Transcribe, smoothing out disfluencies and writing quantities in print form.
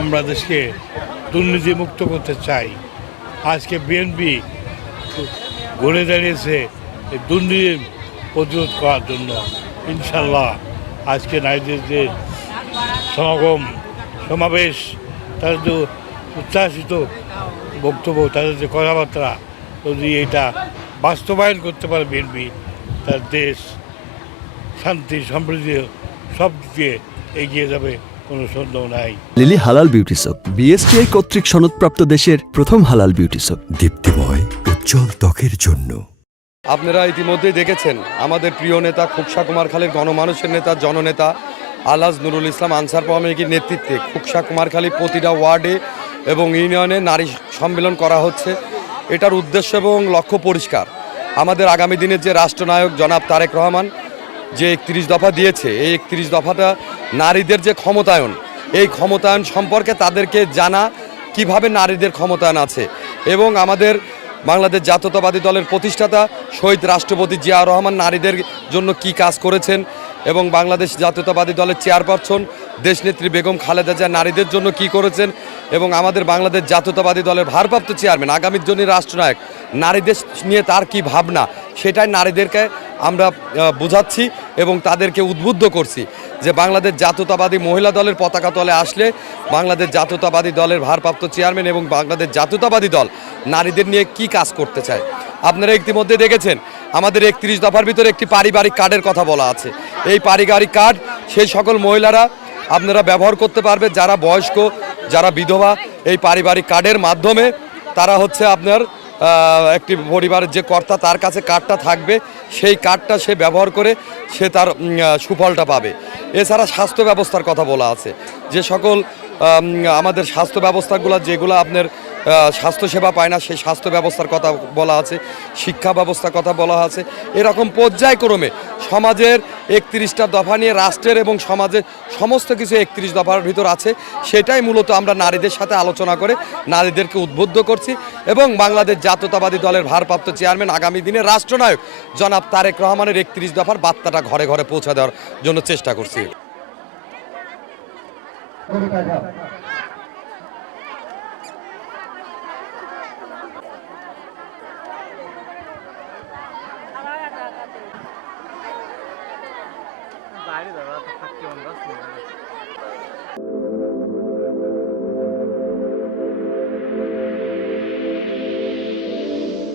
আমরা দেশকে দুর্নীতিমুক্ত করতে চাই। আজকে বিএনপি ঘুরে দাঁড়িয়েছে এই দুর্নীতি প্রতিরোধ করার জন্য। ইনশাল্লাহ আজকে নারীদের যে সমাগম সমাবেশ, তাদের যে উচ্ছ্বাসিত বক্তব্য, তাদের যে কথাবার্তা, যদি এটা বাস্তবায়ন করতে পারে বিএনপি, তার দেশ শান্তি সমৃদ্ধি সব দিয়ে এগিয়ে যাবে, কোনো সন্দেহ নাই। লিলি হালাল বিউটি সোপ, বিএসটিআই কর্তৃক সনদপ্রাপ্ত দেশের প্রথম হালাল বিউটি সোপ। দীপ্তিময় উজ্জ্বল ত্বকের জন্য। আপনারা ইতিমধ্যেই দেখেছেন আমাদের প্রিয় নেতা খুকসা কুমারখালীর গণমানুষের নেতা জননেতা আলহাজ নুরুল ইসলাম আনসার কমিটির নেতৃত্বে খুকসা কুমারখালী প্রতিটা ওয়ার্ডে এবং ইউনিয়নে নারী সম্মেলন করা হচ্ছে। এটার উদ্দেশ্য এবং লক্ষ্য পরিষ্কার। আমাদের আগামী দিনের যে রাষ্ট্রনায়ক জনাব তারেক রহমান যে 31 দফা দিয়েছে, এই 31 দফাটা নারীদের যে ক্ষমতায়ন, এই ক্ষমতায়ন সম্পর্কে তাদেরকে জানা, কিভাবে নারীদের ক্ষমতায়ন আছে। এবং আমাদের বাংলাদেশ জাতীয়তাবাদী দলের প্রতিষ্ঠাতা শহীদ রাষ্ট্রপতি জিয়াউর রহমান নারীদের জন্য কি কাজ করেছেন এবং বাংলাদেশ জাতীয়তাবাদী দলের চেয়ারপারসন দেশনেত্রী বেগম খালেদা জিয়া নারীদের জন্য কি করেছেন এবং আমাদের বাংলাদেশ জাতীয়তাবাদী দলের ভারপ্রাপ্ত চেয়ারম্যান আগামী দিনের রাষ্ট্রনায়ক নারীদের নিয়ে তার কি ভাবনা, সেটাই নারীদেরকে আমরা বোঝাচ্ছি এবং তাদেরকে উদ্বুদ্ধ করছি যে বাংলাদেশ জাতীয়তাবাদী মহিলা দলের পতাকা তলে আসলে বাংলাদেশ জাতীয়তাবাদী দলের ভারপ্রাপ্ত চেয়ারম্যান এবং বাংলাদেশ জাতীয়তাবাদী দল নারীদের নিয়ে কি কাজ করতে চায়। আপনারা ইতিমধ্যে দেখেছেন আমাদের 31 দফার ভিতরে একটি পারিবারিক কার্ডের কথা বলা আছে। এই পারিবারিক কার্ড সেই সকল মহিলারা আপনারা ব্যবহার করতে পারবে যারা বয়স্ক, যারা বিধবা। এই পারিবারিক কার্ডের মাধ্যমে তারা হচ্ছে আপনার একটি পরিবারের যে কর্তা তার কাছে কার্ডটা থাকবে, সেই কার্ডটা সে ব্যবহার করে সে তার সুফলটা পাবে। এছাড়া স্বাস্থ্য ব্যবস্থার কথা বলা আছে, যে সকল আমাদের স্বাস্থ্য ব্যবস্থাগুলো যেগুলো আপনার স্বাস্থ্যসেবা পায় না সেই স্বাস্থ্য ব্যবস্থার কথা বলা আছে, শিক্ষা ব্যবস্থার কথা বলা আছে। এরকম পর্যায়ক্রমে সমাজের 31টা দফা নিয়ে রাষ্ট্রের এবং সমাজের সমস্ত কিছু 31 দফার ভিতর আছে। সেটাই মূলত আমরা নারীদের সাথে আলোচনা করে নারীদেরকে উদ্বুদ্ধ করছি এবং বাংলাদেশ জাতীয়তাবাদী দলের ভারপ্রাপ্ত চেয়ারম্যান আগামী দিনের রাষ্ট্রনায়ক জনাব তারেক রহমানের 31 দফার বার্তাটা ঘরে ঘরে পৌঁছে দেওয়ার জন্য চেষ্টা করছি। বাইরে দাঁড়া থাকতে